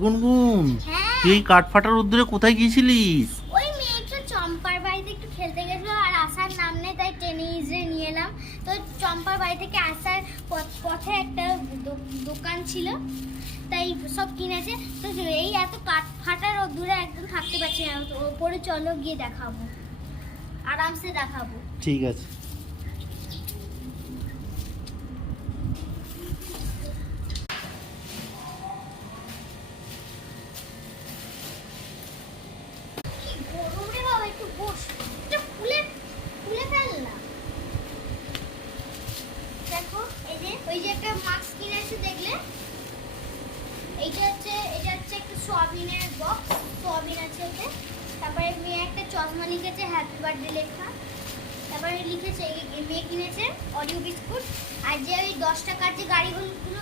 গুনগুন, তুই এই কাঠফাটার রোদ্দুরে কোথায় গিয়েছিলিস? ওই মেয়ে একটু চম্পার বাড়িতে একটু খেলতে গেছিল, আর আসার নাম নেই, তাই টেনে ইজে নিয়ে এলাম। তো চম্পার বাড়ি থেকে আসার পথে একটা দোকান ছিল, তাই সব কিনেছে। তো এই এত কাঠফাটা রোদ্দুরে একদম থাকতে পারছি না, তো ওপরে চলো গিয়ে দেখাবো, আরামসে দেখাবো। ঠিক আছে। গরম রে বাবা, একটু বস, এটা খুলে খুলে ফেল না। দেখো এই যে ওই যে একটা মাস্ক কিনেছে দেখলে, এটা হচ্ছে একটা সোয়াবিনের বক্স, সোয়াবিন আছে ওতে। তারপরে মেয়ে একটা চশমা লিখেছে হ্যাপি বার্থডে লেখা। তারপরে লিখেছে মেয়ে কিনেছে অরিও বিস্কুট। আর যে ওই 10 টাকার যে গাড়িগুলো